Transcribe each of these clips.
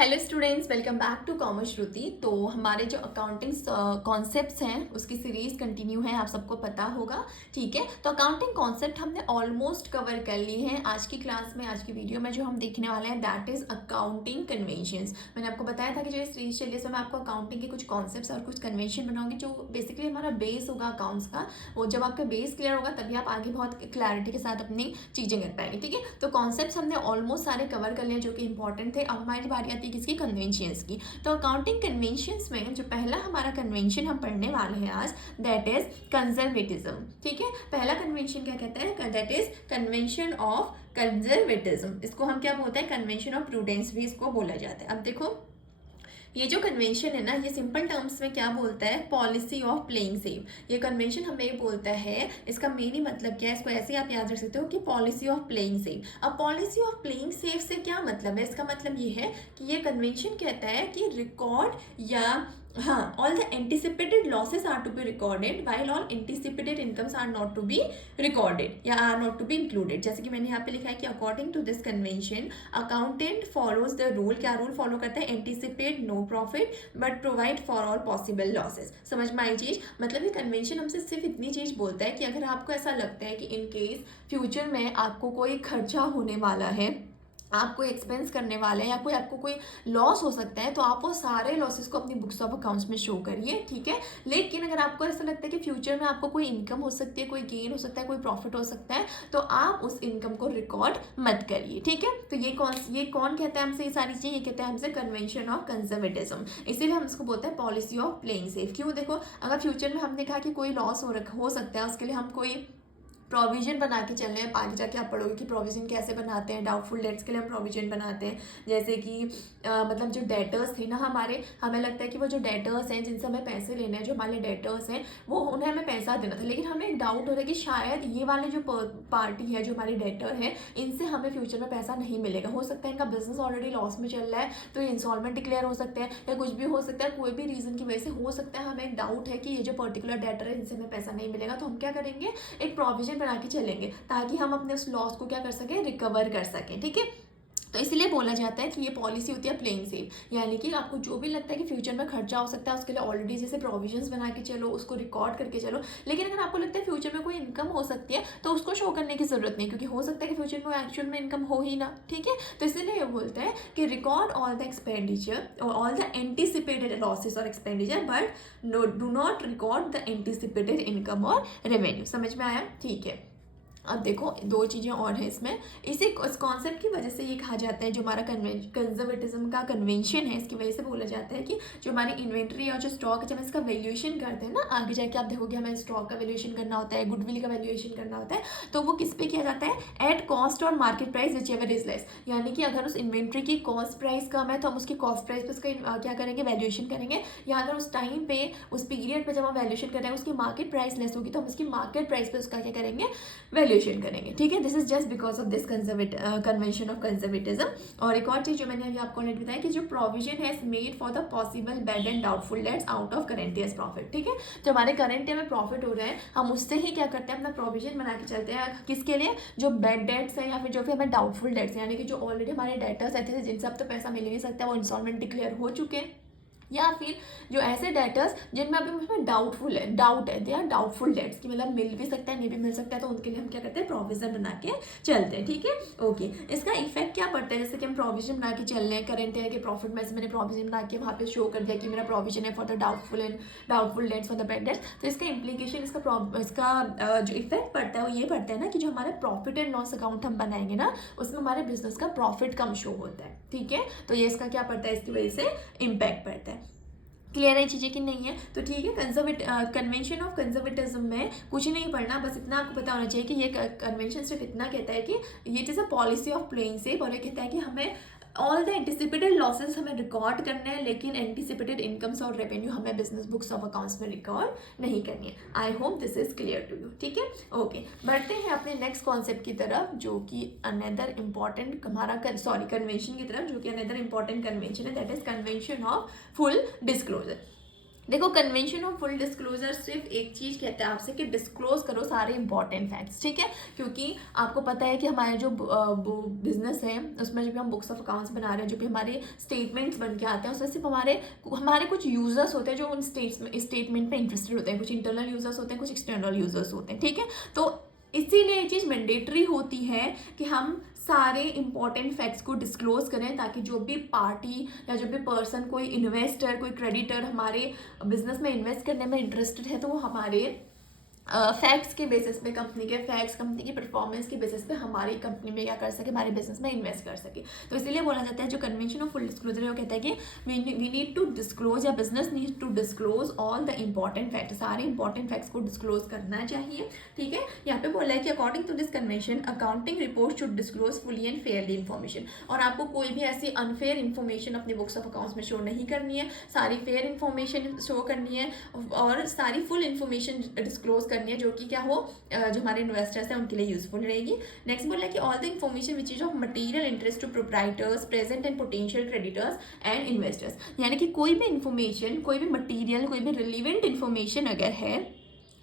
Hello students, welcome back to commerce Shruti. तो हमारे जो अकाउंटिंग कॉन्सेप्ट्स हैं उसकी सीरीज कंटिन्यू है, आप सबको पता होगा। ठीक है, तो अकाउंटिंग कॉन्सेप्ट हमने ऑलमोस्ट कवर कर लिए हैं। आज की क्लास में, आज की वीडियो में जो हम देखने वाले हैं दैट इज अकाउंटिंग कन्वेंशंस। मैंने आपको बताया था कि जो ये सीरीज चलिए इसमें मैं आपको अकाउंटिंग के कुछ कॉन्सेप्ट्स और कुछ कन्वेंशन बनाऊंगी जो बेसिकली हमारा बेस होगा अकाउंट्स का। वो जब आपका बेस क्लियर होगा तभी आप आगे बहुत क्लैरिटी के साथ अपनी चीज़ें कर पाएंगे। ठीक है, तो कॉन्सेप्ट्स हमने ऑलमोस्ट सारे कवर कर लिए जो कि इंपॉर्टेंट थे। अब हमारी बारी आती है किसकी, कन्वेंशंस की। तो अकाउंटिंग कन्वेंशंस में जो पहला हमारा कन्वेंशन हम पढ़ने वाले हैं आज, दैट इज कंजर्वेटिज्म। ठीक है, पहला कन्वेंशन क्या कहता है, that is convention of conservatism. इसको हम क्या बोलते हैं, कन्वेंशन ऑफ प्रूडेंस भी इसको बोला जाता है। अब देखो, ये जो कन्वेंशन है ना, ये सिंपल टर्म्स में क्या बोलता है, पॉलिसी ऑफ प्लेइंग सेफ। ये कन्वेंशन हमें ये बोलता है, इसका मेन ही मतलब क्या है, इसको ऐसे ही आप याद रख सकते हो कि पॉलिसी ऑफ प्लेइंग सेफ। अब पॉलिसी ऑफ प्लेइंग सेफ से क्या मतलब है, इसका मतलब ये है कि ये कन्वेंशन कहता है कि रिकॉर्ड या हाँ, all the anticipated losses are to be recorded while all anticipated incomes are not to be recorded या are not to be included. जैसे कि मैंने यहाँ पे लिखा है कि according to this convention accountant follows the rule. क्या रूल फॉलो करता है, anticipate no profit but provide for all possible losses. समझ में आई चीज, मतलब ये कन्वेंशन हमसे सिर्फ इतनी चीज बोलता है कि अगर आपको ऐसा लगता है कि इन केस फ्यूचर में आपको कोई खर्चा होने वाला है, आप कोई एक्सपेंस करने वाले हैं या कोई आपको कोई लॉस हो सकता है, तो आप वो सारे लॉसेस को अपनी बुक्स ऑफ अकाउंट्स में शो करिए। ठीक है, लेकिन अगर आपको ऐसा लगता है कि फ्यूचर में आपको कोई इनकम हो सकती है, कोई गेन हो सकता है, कोई प्रॉफिट हो सकता है, तो आप उस इनकम को रिकॉर्ड मत करिए। ठीक है, तो ये कौन कहता है हमसे ये सारी चीज़ें, ये कहता है हमसे कन्वेंशन ऑफ कंजर्वेटिज्म। इसीलिए हम इसको बोलते हैं पॉलिसी ऑफ प्लेइंग सेफ। क्यों, देखो, अगर फ्यूचर में हमने कहा कि कोई लॉस हो सकता है, उसके लिए हम कोई प्रोविजन बना के चल रहे हैं। आगे जाके आप पढ़ोगे कि प्रोविजन कैसे बनाते हैं। डाउटफुल डेट्स के लिए हम प्रोविजन बनाते हैं, जैसे कि मतलब जो डेटर्स थे ना हमारे, हमें लगता है कि वो जो डेटर्स हैं जिनसे हमें पैसे लेने हैं, जो हमारे डेटर्स हैं, वो उन्हें हमें पैसा देना था, लेकिन हमें एक डाउट हो रहा है कि शायद ये वाले जो पार्टी है, जो हमारी डेटर है, इनसे हमें फ्यूचर में पैसा नहीं मिलेगा। हो सकता है इनका बिजनेस ऑलरेडी लॉस में चल रहा है, तो ये इंस्टॉलमेंट डिक्लेयर हो सकते हैं या कुछ भी हो सकता है, कोई भी रीजन की वजह से हो सकता है हमें एक डाउट है कि ये जो पर्टिकुलर डेटर है इनसे हमें पैसा नहीं मिलेगा। तो हम क्या करेंगे, एक प्रोविजन बना के चलेंगे ताकि हम अपने उस लॉस को क्या कर सकें, रिकवर कर सकें। ठीक है, तो इसलिए बोला जाता है कि ये पॉलिसी होती है प्लेइंग सेफ, यानी कि आपको जो भी लगता है कि फ्यूचर में खर्चा हो सकता है, उसके लिए ऑलरेडी जैसे प्रोविजंस बना के चलो, उसको रिकॉर्ड करके चलो। लेकिन अगर आपको लगता है फ्यूचर में कोई इनकम हो सकती है, तो उसको शो करने की जरूरत नहीं, क्योंकि हो सकता है कि फ्यूचर में एक्चुअल में इनकम हो ही ना। ठीक है, तो इसलिए ये बोलते हैं कि रिकॉर्ड ऑल द एक्सपेंडिचर और ऑल द एंटिसिपेटेड लॉसेस और expenditure, but do not record the anticipated income और रेवेन्यू। समझ में आया? ठीक है, अब देखो, दो चीज़ें और हैं इसमें। इस कॉन्सेप्ट की वजह से ये कहा जाता है, जो हमारा कंजर्वेटिज्म का कन्वेंशन है, इसकी वजह से बोला जाता है कि जो हमारी इन्वेंट्री और जो स्टॉक है, जब हम इसका वैल्यूएशन करते हैं ना, आगे जाके आप देखोगे हमें स्टॉक का वैल्यूएशन करना होता है, गुडविल का वैल्यूएशन करना होता है, तो वो किस पे किया जाता है, एट कॉस्ट और market price which ever is less. यानी कि अगर उस इन्वेंट्री की कॉस्ट प्राइस कम है तो हम उसकी कॉस्ट प्राइस पर उसका क्या करेंगे, वैल्यूएशन करेंगे। या अगर उस टाइम पे, उस पीरियड पे जब हम वैल्यूएशन कर रहे हैं उसकी मार्केट प्राइस लेस होगी, तो हम उसकी मार्केट प्राइस पे उसका क्या करेंगे, वैल्यूएशन करेंगे। ठीक है, this is just because of this convention of conservatism. और एक और चीज जो मैंने अभी आपको ऑलरेडी बताया कि जो प्रोविजन है made for the possible bad and doubtful debts out of current years profit. ठीक है, जो हमारे करंट ईयर में प्रॉफिट हो रहा है, हम उससे ही क्या करते हैं, अपना प्रोविजन बना के चलते हैं। किसके लिए, जो बैड डेट्स है या फिर जो फिर हमें डाउटफुल डेट्स है, यानी कि जो ऑलरेडी हमारे डेटर्स ऐसे थे जिनसे अब तो पैसा मिल ही नहीं सकता, वो इंस्टॉलमेंट डिक्लेयर हो चुके हैं, या फिर जो ऐसे डेटर्स जिनमें अभी उसमें डाउटफुल है, डाउट है, दे आर डाउटफुल डेट्स की मतलब मिल भी सकता है, नहीं भी मिल सकता है, तो उनके लिए हम क्या करते हैं, प्रोविजन बना के चलते हैं। ठीक है, ओके, इसका इफेक्ट क्या पड़ता है, जैसे कि हम प्रोविजन बना के चल रहे हैं, करंट ईयर के प्रॉफिट में से मैंने प्रोविजन बना के वहाँ पे शो कर दिया कि मेरा प्रोविजन है for the doubtful debts, for the bad debts. तो इसका इम्प्लीकेशन, इसका जो इफेक्ट पड़ता है वो ये पड़ता है ना कि जो हमारा प्रॉफिट एंड लॉस अकाउंट हम बनाएंगे ना, उसमें हमारे बिजनेस का प्रॉफिट कम शो होता है। ठीक है, तो ये इसका क्या पड़ता है, इसकी वजह से इम्पैक्ट पड़ता है। क्लियर है चीज़ें कि नहीं है? तो ठीक है, कन्वेंशन ऑफ कंजर्वेटिज्म में कुछ नहीं पढ़ना, बस इतना आपको पता होना चाहिए कि ये कन्वेंशन सिर्फ इतना कहता है कि ये is a policy of playing safe, और ये कहता है कि हमें ऑल द एंटिसिपेटेड लॉसेस हमें रिकॉर्ड करने हैं, लेकिन एंटिसिपेटेड इनकम्स और रेवेन्यू हमें बिजनेस बुक्स ऑफ अकाउंट्स में रिकॉर्ड नहीं करनी है। I hope this is clear to you. ठीक है, ओके, बढ़ते हैं अपने नेक्स्ट कॉन्सेप्ट की तरफ, जो कि अनदर इंपॉर्टेंट हमारा कन्वेंशन की तरफ, जो कि अनदर इंपॉर्टेंट कन्वेंशन है, that is convention of full disclosure. देखो, कन्वेंशन ऑफ फुल डिस्क्लोजर सिर्फ एक चीज कहता है आपसे कि डिस्क्लोज करो सारे इंपॉर्टेंट फैक्ट्स, ठीक है। क्योंकि आपको पता है कि हमारे जो बिजनेस है उसमें जब भी हम बुक्स ऑफ अकाउंट्स बना रहे हैं, जो भी हमारे स्टेटमेंट्स बन के आते हैं, उसमें सिर्फ हमारे हमारे कुछ यूजर्स होते हैं जो उन स्टेटमेंट पे इंटरेस्टेड होते हैं। कुछ इंटरनल यूजर्स होते हैं, कुछ एक्सटर्नल यूजर्स होते हैं, ठीक है। तो इसीलिए ये चीज़ मैंडेटरी होती है कि हम सारे इंपॉर्टेंट फैक्ट्स को डिस्क्लोज करें, ताकि जो भी पार्टी या जो भी पर्सन, कोई इन्वेस्टर, कोई क्रेडिटर हमारे बिजनेस में इन्वेस्ट करने में इंटरेस्टेड है, तो वो हमारे फैक्ट्स के बेसिस पे, कंपनी के फैक्ट्स, कंपनी की परफॉर्मेंस के बेसिस पे हमारी कंपनी में क्या कर सके, हमारे बिजनेस में इन्वेस्ट कर सके। तो इसीलिए बोला जाता है, जो कन्वेंशन ऑफ फुल डिस्क्लोजर है वो कहता है कि वी नीड टू डिस्क्लोज, या business need to disclose all the important facts, सारे इंपॉर्टेंट फैक्ट्स को डिस्क्लोज करना चाहिए, ठीक है। यहाँ पे बोला है कि according to this convention accounting report should disclose fully and fairly information. और आपको कोई भी ऐसी अनफेयर इन्फॉर्मेशन अपने बुक्स ऑफ अकाउंट्स में शो नहीं करनी है, सारी फेयर इन्फॉर्मेशन शो करनी है और सारी फुल इन्फॉर्मेशन डिस्क्लोज करनी है, जो कि क्या हो, जो हमारे इन्वेस्टर्स हैं उनके लिए यूजफुल रहेगी। नेक्स्ट बोला है कि all the information which is of material interest to proprietors, present and potential creditors and investors. यानी कि कोई भी इन्फॉर्मेशन, कोई भी मटेरियल, कोई भी रिलीवेंट इन्फॉर्मेशन अगर है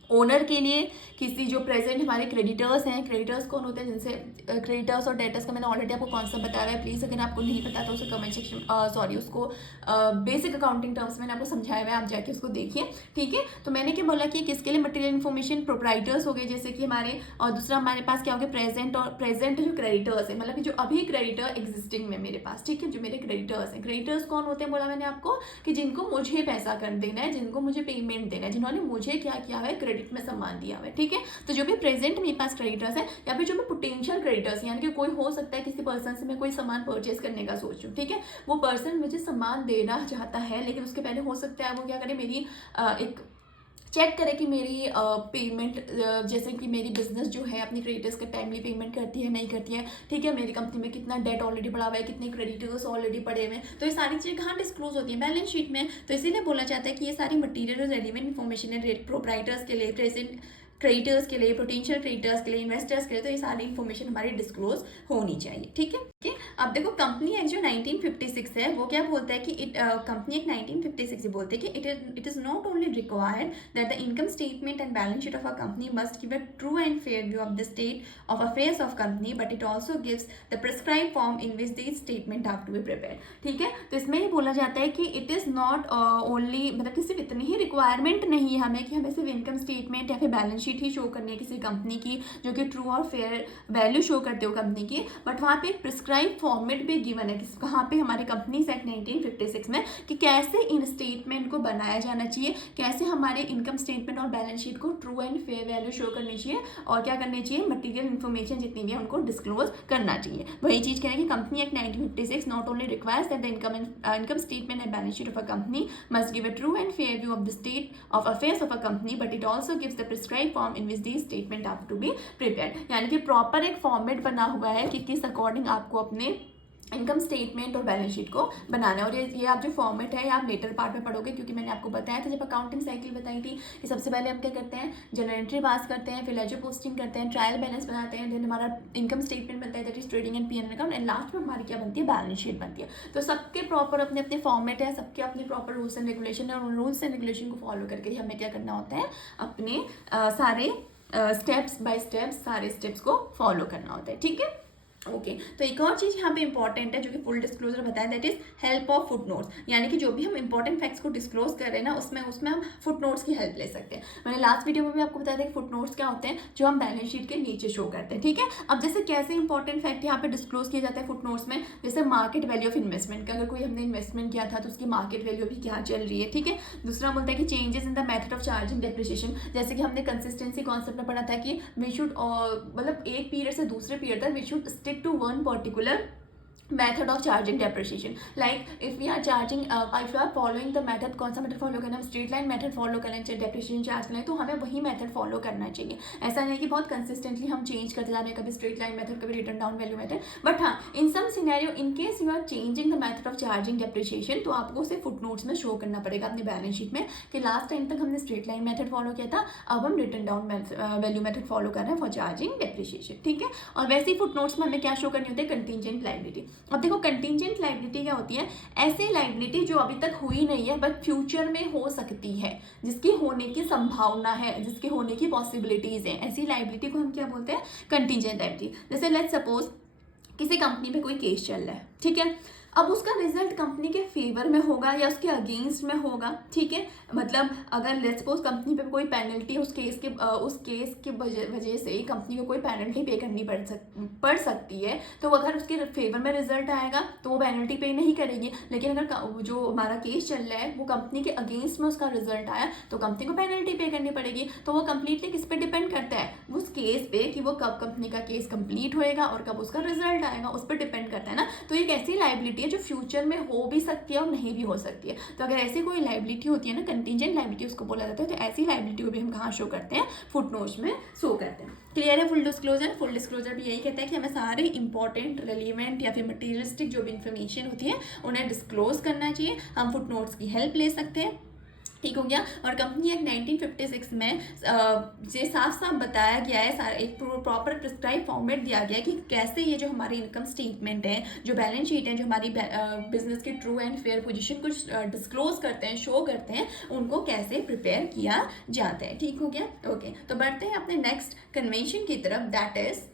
ओनर के लिए, किसी जो प्रेजेंट हमारे क्रेडिटर्स हैं, क्रेडिटर्स कौन होते हैं, जिनसे क्रेडिटर्स और डेटर्स का मैंने ऑलरेडी आपको कॉन्सेप्ट बताया हुआ है। प्लीज़ अगर आपको नहीं पता तो उसे कमेंट सेक्शन, सॉरी, उसको बेसिक अकाउंटिंग टर्म्स मैंने आपको समझाया हुआ है, आप जाके उसको देखिए, ठीक है। तो मैंने क्या बोला कि किसके लिए मटेरियल इन्फॉर्मेशन, प्रोप्राइटर्स हो गए जैसे कि हमारे, और दूसरा हमारे पास क्या हो गया, प्रेजेंट जो क्रेडिटर्स है, मतलब कि जो अभी क्रेडिटर एग्जिस्टिंग में मेरे पास, ठीक है, जो मेरे क्रेडिटर्स हैं। क्रेडिटर्स कौन होते हैं, बोला मैंने आपको कि जिनको मुझे पैसा कर देना है, जिनको मुझे पेमेंट देना है, जिन्होंने मुझे क्या किया है, क्रेडिट में सामान दिया हुआ है, ठीक है। तो जो भी प्रेजेंट मेरे पास क्रेडिटर्स है, या फिर जो भी पोटेंशियल क्रेडिटर्स, यानी कि कोई हो सकता है किसी पर्सन से मैं कोई सामान परचेज करने का सोच रही हूँ, ठीक है। वो पर्सन मुझे सामान देना चाहता है, लेकिन उसके पहले हो सकता है वो क्या करे, मेरी एक चेक करें कि मेरी पेमेंट, जैसे कि मेरी बिजनेस जो है अपनी क्रेडिटर्स का टाइमली पेमेंट करती है, नहीं करती है, ठीक है। मेरी कंपनी में कितना डेट ऑलरेडी पड़ा हुआ है, कितने क्रेडिटर्स ऑलरेडी पड़े हुए हैं, तो ये सारी चीज़ें कहाँ डिस्क्लोज होती है, बैलेंस शीट में। तो इसीलिए बोला जाता है कि ये सारी मटीरियल और रेलिवेंट इन्फॉर्मेशन है प्रोप्राइटर्स के लिए, प्रेजेंट क्रेडिटर्स के लिए, पोटेंशियल क्रेडिटर्स के लिए, इन्वेस्टर्स के लिए, तो ये सारी इन्फॉर्मेशन हमारी डिस्क्लोज होनी चाहिए, ठीक है। अब देखो, कंपनी एक्ट जो 1956 है वो क्या बोलता है कि कंपनी एक्ट 1956 से बोलते हैं कि it is not only required that the income statement and balance sheet of a company must give a true and fair view of the state of affairs of company, but it also gives the prescribe form in which this statement have to be prepared, ठीक है। तो इसमें ये बोला जाता है कि it is not only, मतलब कि सिर्फ इतनी ही रिक्वायरमेंट नहीं है हमें कि हमें सिर्फ इनकम स्टेटमेंट या फिर बैलेंस शीट ही शो करनी है किसी कंपनी की, जो कि ट्रू और फेयर वैल्यू शो करते हो कंपनी की, बट वहाँ पे एक प्रिस्क्राइब फॉर्मेट भी गिवन है कहाँ पे, हमारे कंपनीज एक्ट 1956 में, कि कैसे इन स्टेटमेंट को बनाया जाना चाहिए, कैसे हमारे इनकम स्टेटमेंट और बैलेंस शीट को true and fair value show करनी चाहिए, और क्या करनी चाहिए, मटीरियल इन्फॉर्मेशन जितनी भी है उनको डिस्क्लोज करना चाहिए। वही चीज़ कह रहे हैं कि company act 1956 not only requires that the income statement and balance sheet of a company must give a true and fair view of the state of affairs of a company, but it also gives the prescribe form in which the statement have to be prepared. यानी कि proper एक format बना हुआ है कि किस according आपको अपने इनकम स्टेटमेंट और बैलेंस शीट को बनाना है। और ये आप जो फॉर्मेट है, ये आप लेटर पार्ट में पढ़ोगे, क्योंकि मैंने आपको बताया था जब अकाउंटिंग साइकिल बताई थी कि सबसे पहले हम क्या करते हैं, जनरल एंट्री पास करते हैं, फिर लेजर पोस्टिंग करते हैं, ट्रायल बैलेंस बनाते हैं, देन हमारा इनकम स्टेटमेंट बनता है, that is trading and PNL account, and last में हमारी क्या बनती है, बैलेंस शीट बनती है। तो सबके प्रॉपर अपने अपने फॉर्मेट है, सबके अपने प्रॉपर रूल्स एंड रेगुलेशन है, और रूल्स एंड रेगुलेशन को फॉलो करके हमें क्या करना होता है, अपने सारे स्टेप्स बाय स्टेप्स सारे स्टेप्स को फॉलो करना होता है, ठीक है। ओके तो एक और चीज़ यहाँ पे इंपॉर्टेंट है जो कि फुल डिस्क्लोजर बताया, that is help of foot notes. यानी कि जो भी हम इंपॉर्टेंट फैक्ट्स को डिस्क्लोज कर रहे हैं ना, उसमें हम फुट नोट्स की हेल्प ले सकते हैं। मैंने लास्ट वीडियो में भी आपको बताया था कि फुट नोट्स क्या होते हैं, जो हम बैलेंस शीट के नीचे शो करते हैं, ठीक है। अब जैसे कैसे इंपॉर्टेंट फैक्ट यहाँ पे डिस्क्लोज किया जाता है फुट नोट्स में, जैसे मार्केट वैल्यू ऑफ इन्वेस्टमेंट का, अगर कोई हमने इन्वेस्टमेंट किया था तो उसकी मार्केट वैल्यू अभी क्या चल रही है, ठीक है। दूसरा बोलता है कि changes in the method of charging depreciation, जैसे कि हमने कंसिस्टेंसी कॉन्सेप्ट में पढ़ा था कि वी शुड मतलब एक पीरियड से दूसरे पीरियड तक we should stick to one particular method of charging depreciation. Like if we are charging if you are following the method, कौन सा मेथड फॉलो करना है, स्ट्रेट लाइन मेथड फॉलो करना है, डेप्रिसिएशन चार्ज करना है, तो हमें वही मेथड फॉलो करना चाहिए। ऐसा नहीं कि बहुत कंसिस्टेंटली हम चेंज करते जा रहे हैं, कभी स्ट्रेट लाइन मेथड, कभी return down value method. But हाँ, in some scenario in case you are changing the method of charging depreciation, तो आपको उसे फुट नोट्स में शो करना पड़ेगा अपने बैलेंस शीट में कि लास्ट टाइम तक हमने स्ट्रेट लाइन मेथड फॉलो किया था, अब हम return down value method follow कर रहे हैं फॉर चार्जिंग डेप्रिसिएशन, ठीक है। और वैसे ही फुट नोट्स में हमें क्या शो करनी होती है, कंटीजेंट लायबिलिटी। अब देखो कंटिजेंट लायबिलिटी क्या होती है, ऐसी लायबिलिटी जो अभी तक हुई नहीं है बट फ्यूचर में हो सकती है, जिसकी होने की संभावना है, जिसके होने की पॉसिबिलिटीज है, ऐसी लायबिलिटी को हम क्या बोलते हैं, कंटिजेंट लायबिलिटी। जैसे लेट्स सपोज किसी कंपनी पे कोई केस चल रहा है, ठीक है, अब उसका रिजल्ट कंपनी के फेवर में होगा या उसके अगेंस्ट में होगा, ठीक है, मतलब अगर लेट्स सपोज कंपनी पे कोई पेनल्टी उस केस के वजह से कंपनी को कोई पेनल्टी पे करनी पड़ सकती है, तो अगर उसके फेवर में रिजल्ट आएगा तो वो पेनल्टी पे नहीं करेगी, लेकिन अगर जो हमारा केस चल रहा है वो कंपनी के अगेंस्ट में उसका रिजल्ट आया तो कंपनी को पेनल्टी पे करनी पड़ेगी। तो वो कंप्लीटली किस पे डिपेंड करता है, उस केस पे कि वो कब कंपनी का केस कंप्लीट होएगा और कब उसका रिजल्ट आएगा, उस पर डिपेंड करता है ना। तो एक ऐसी लायबिलिटी जो फ्यूचर में हो भी सकती है और नहीं भी हो सकती है। तो अगर ऐसी कोई लायबिलिटी होती है ना, कंटिजेंट लायबिलिटी उसको बोला जाता है, तो ऐसी लायबिलिटी को भी हम कहाँ शो करते हैं, फुटनोट्स में शो करते हैं। क्लियर है फुल डिस्क्लोजर? फुल डिस्क्लोजर भी यही कहता है कि हमें सारे इंपॉर्टेंट, रेलिवेंट या फिर मटीरियलिस्टिक जो भी इंफॉर्मेशन होती है उन्हें डिस्क्लोज करना चाहिए, हम फुटनोट्स की हेल्प ले सकते हैं, ठीक हो गया। और कंपनी एक्ट 1956 में ये साफ साफ बताया गया है, सारा एक प्रॉपर प्रिस्क्राइब फॉर्मेट दिया गया है कि कैसे ये जो हमारी इनकम स्टेटमेंट है, जो बैलेंस शीट है, जो हमारी बिजनेस की ट्रू एंड फेयर पोजीशन को डिस्क्लोज करते हैं, शो करते हैं, उनको कैसे प्रिपेयर किया जाता है, ठीक हो गया। ओके, तो बढ़ते हैं अपने नेक्स्ट कन्वेंशन की तरफ, that is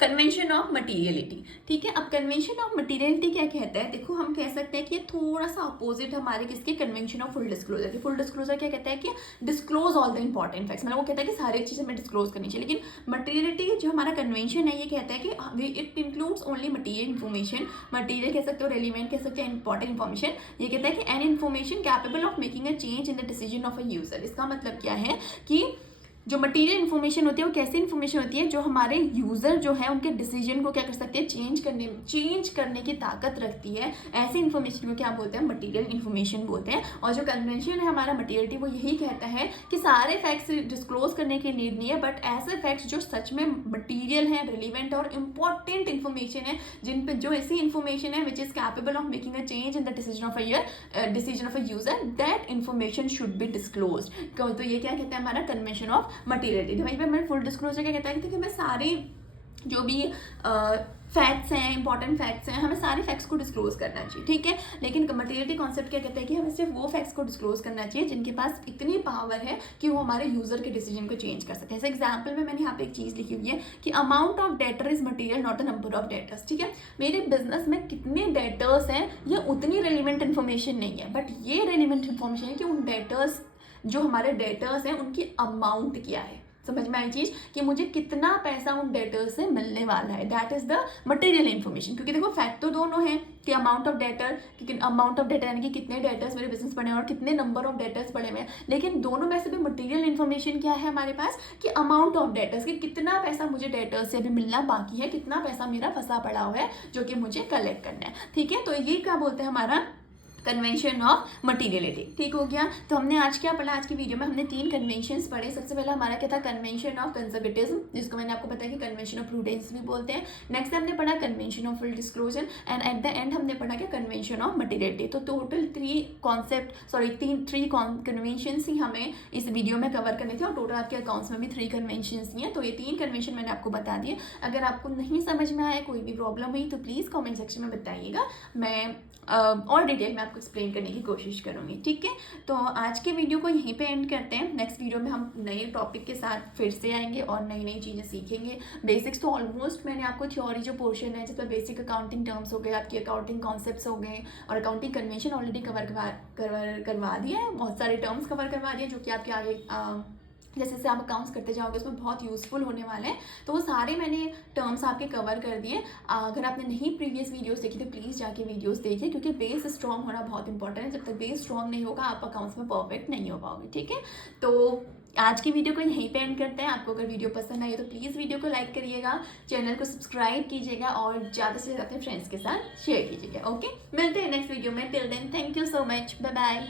convention of materiality, ठीक है। अब कन्वेंशन ऑफ मटीरियलिटी क्या कहता है, देखो हम कह सकते हैं कि ये थोड़ा सा अपोजिट हमारे किसके, कन्वेंशन ऑफ फुल डिस्क्लोजर की। फुल डिस्क्लोजर क्या कहता है कि disclose all the important facts, मतलब वो कहता है कि सारी चीज़ें हमें डिस्क्लोज करनी चाहिए। लेकिन मटीरियलिटी जो हमारा कन्वेंशन है ये कहता है कि it includes only material information, material कह सकते हो, रेलिवेंट कह सकते हैं, इंपॉर्टेंट इन्फॉर्मेशन। ये कहता है कि an information capable of making a change in the decision of a user. इसका मतलब क्या है कि जो मटीरियल इन्फॉर्मेशन होती है वो कैसी इन्फॉर्मेशन होती है, जो हमारे यूज़र जो है उनके डिसीजन को क्या कर सकते हैं, चेंज करने की ताकत रखती है। ऐसी इन्फॉर्मेशन को क्या बोलते हैं, मटीरियल इन्फॉर्मेशन बोलते हैं। और जो कन्वेंशन है हमारा मटीरियलिटी वो यही कहता है कि सारे फैक्ट्स डिस्क्लोज करने की नीड नहीं है, बट ऐसे फैक्ट्स जो सच में मटीरियल है, रिलीवेंट और इंपॉर्टेंट इन्फॉर्मेशन है, जिन पे जो ऐसी इन्फॉर्मेशन है which is capable of making a change in the decision of a user, that information should be disclose. तो ये क्या कहता है हमारा कन्वेंशन ऑफ मटीरियलिटी। तो वहीं पे मैंने फुल डिस्क्लोजर क्या कहता है कि हमें सारे जो भी फैक्ट्स हैं, इंपॉर्टेंट फैक्ट्स हैं, हमें सारे फैक्ट्स को डिस्क्लोज करना चाहिए, ठीक है। लेकिन मटीरियलिटी कॉन्सेप्ट क्या कहता है कि हमें सिर्फ वो फैक्ट्स को डिस्क्लोज करना चाहिए जिनके पास इतनी पावर है कि वो हमारे यूजर के डिसीजन को चेंज कर सकते हैं। जैसे एग्जाम्पल में मैंने यहाँ पे एक चीज़ लिखी हुई है कि amount of debtor is material not the number of debtors, ठीक है। मेरे बिजनेस में कितने डेटर्स हैं ये उतनी रेलिवेंट इन्फॉर्मेशन नहीं है, बट ये रेलिवेंट इन्फॉर्मेशन है कि उन डेटर्स, जो हमारे डेटर्स हैं उनकी अमाउंट क्या है। समझ में आई चीज़ कि मुझे कितना पैसा उन डेटर्स से मिलने वाला है, that is the material information. क्योंकि देखो फैक्ट तो दोनों है कि अमाउंट ऑफ डेटर यानी कि कितने डेटर्स मेरे बिजनेस पड़े हैं और कितने नंबर ऑफ डेटर्स पड़े हुए हैं, लेकिन दोनों में से भी मटेरियल इन्फॉर्मेशन क्या है हमारे पास कि अमाउंट ऑफ डेटर्स, कि कितना पैसा मुझे डेटर्स से अभी मिलना बाकी है, कितना पैसा मेरा फंसा पड़ा हुआ है जो कि मुझे कलेक्ट करना है, ठीक है। तो ये क्या बोलते हैं हमारा कन्वेंशन ऑफ मटीरियलिटी, ठीक हो गया। तो हमने आज क्या पढ़ा, आज की वीडियो में हमने 3 कन्वेंशंस पढ़े। सबसे पहला हमारा क्या था, कन्वेंशन ऑफ कंजर्वेटिज्म, जिसको मैंने आपको बताया कि कन्वेंशन ऑफ प्रूडेंस भी बोलते हैं। नेक्स्ट हमने पढ़ा convention of full disclosure and at the end हमने पढ़ा क्या, कन्वेंशन ऑफ मटीरियलिटी। तो टोटल 3 कन्वेंशंस ही हमें इस वीडियो में कवर करने थे और टोटल आपके अकाउंट्स में भी 3 कन्वेंशंस ही हैं। तो ये 3 कन्वेंशन मैंने आपको बता दिए। अगर आपको नहीं समझ में आया, कोई भी प्रॉब्लम हुई तो प्लीज़ कॉमेंट सेक्शन में बताइएगा, मैं और डिटेल में आपको एक्सप्लेन करने की कोशिश करूँगी, ठीक है। तो आज के वीडियो को यहीं पे एंड करते हैं। नेक्स्ट वीडियो में हम नए टॉपिक के साथ फिर से आएंगे और नई नई चीज़ें सीखेंगे। बेसिक्स तो ऑलमोस्ट मैंने आपको थ्योरी जो पोर्शन है जिसमें बेसिक अकाउंटिंग टर्म्स हो गए, आपके अकाउंटिंग कॉन्सेप्ट्स हो गए और अकाउंटिंग कन्वेंशन ऑलरेडी कवर करवा दिया है, बहुत सारे टर्म्स कवर करवा दिए जो कि आपके आगे जैसे जैसे आप अकाउंट्स करते जाओगे उसमें बहुत यूज़फुल होने वाले हैं। तो वो सारे मैंने टर्म्स आपके कवर कर दिए। अगर आपने नहीं प्रीवियस वीडियोस देखी तो प्लीज़ जाके वीडियोस देखिए, क्योंकि बेस स्ट्रॉन्ग होना बहुत इंपॉर्टेंट है। जब तक बेस स्ट्रॉन्ग नहीं होगा आप अकाउंट्स में परफेक्ट नहीं हो पाओगे, ठीक है। तो आज की वीडियो को यहीं पे एंड करते हैं। आपको अगर वीडियो पसंद आई तो प्लीज़ वीडियो को लाइक करिएगा, चैनल को सब्सक्राइब कीजिएगा और ज़्यादा से ज़्यादा अपने फ्रेंड्स के साथ शेयर कीजिएगा। ओके, मिलते हैं नेक्स्ट वीडियो में। Till then thank you so much, bye bye.